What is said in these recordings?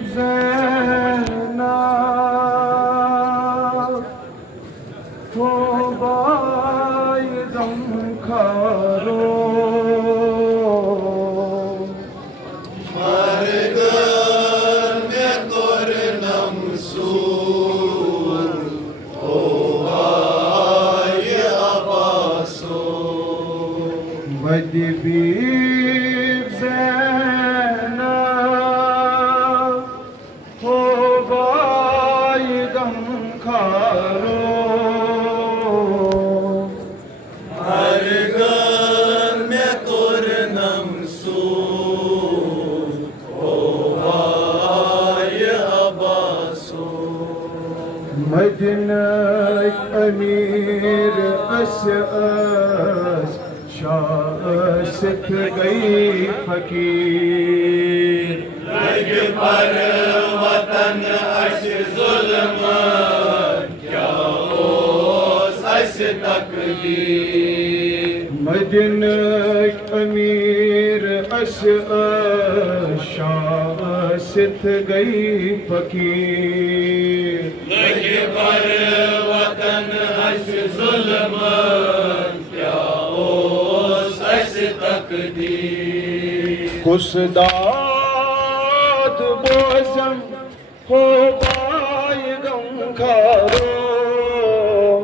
Zeyna Tobaydam Karo Margan me kornam sur Ovay abaso Vadi bir Zeyna Tobaydam Karo Margan me kornam sur Ovay abaso Medine अमीर अस शासित गई फकीर लग पर वतन अश जुल्म क्या ओस अश तकदीर मदीने अमीर अस शासित गई फकीर लग पर वतन अश जुल्म क्या ओस अश तकदीर कुसदात बोजम हो बायगम खारो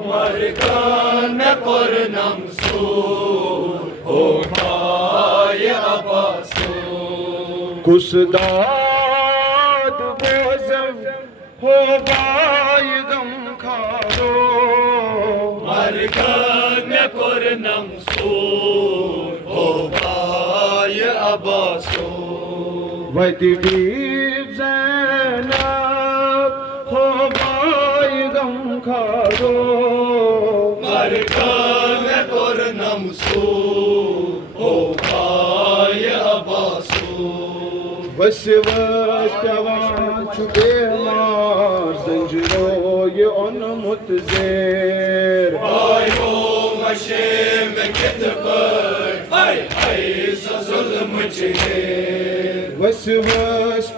मरकान कुरनम सूर हो पाय अबासो कुसदात बोजम हो बायगम खारो मरकान कुरनम सूर हो पाय अबासो वदी बीब ज़ैनब हो बायगम खारो मरकान कुरनम सूर हो पाय अबासो बस पेवान छुपे मार जंजरो ये उन मुतज़ेर आयो मशे में कितबर हाय हाय जुल्म चेर बस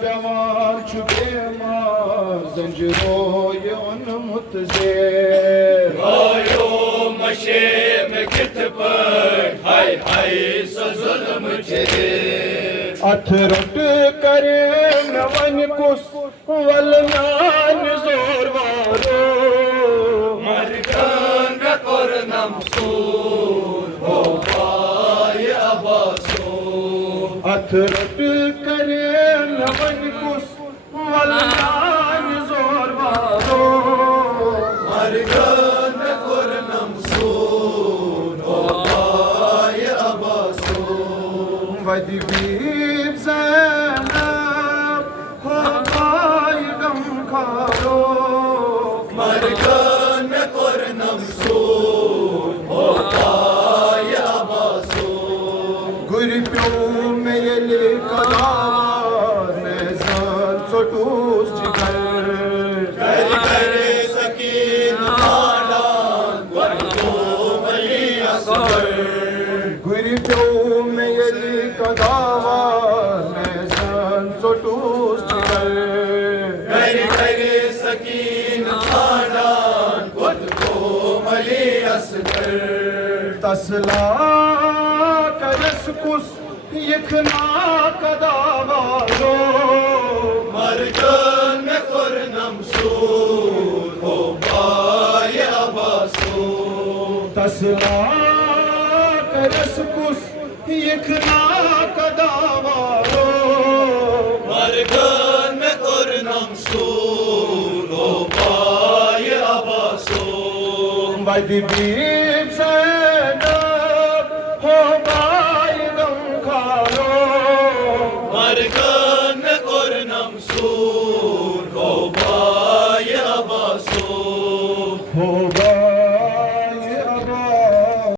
पेवान छुपे मार जंजरो ये उन मुतज़ेर आयो मशे में कितबर हाय हाय जुल्म चेर अथ रुट करे न वन कुस वल नान जोर वारो मरकान कुरनम सूर हो पाय अबासो अथ रुट करे न वन कुस वल नान जोर वारो मरकान कुरनम सूर हो पाय अबासो वदी बीब ज़ैनब हो बायगम खारो मरकान कुरनम सूर हो पाय अबासो गुर प्यो में ये कदार नेज़ान सोटूस जिगर कर कर सकीन आलान वरदो मली असगर गुर प्यो में ये कदार नेज़ान सोटूस जिगर कर कर सकीन आलान वरदो मली असगर तसला करस कुस यखना कदावारो मरकान कुरनम सूर हो पाय अबासो तसला करस कुस यखना कदावारो मरकान कुरनम सूर हो पाय अबासो वदी बीब ज़ैनब हो बायगम खारो मरकान कुरनम सूर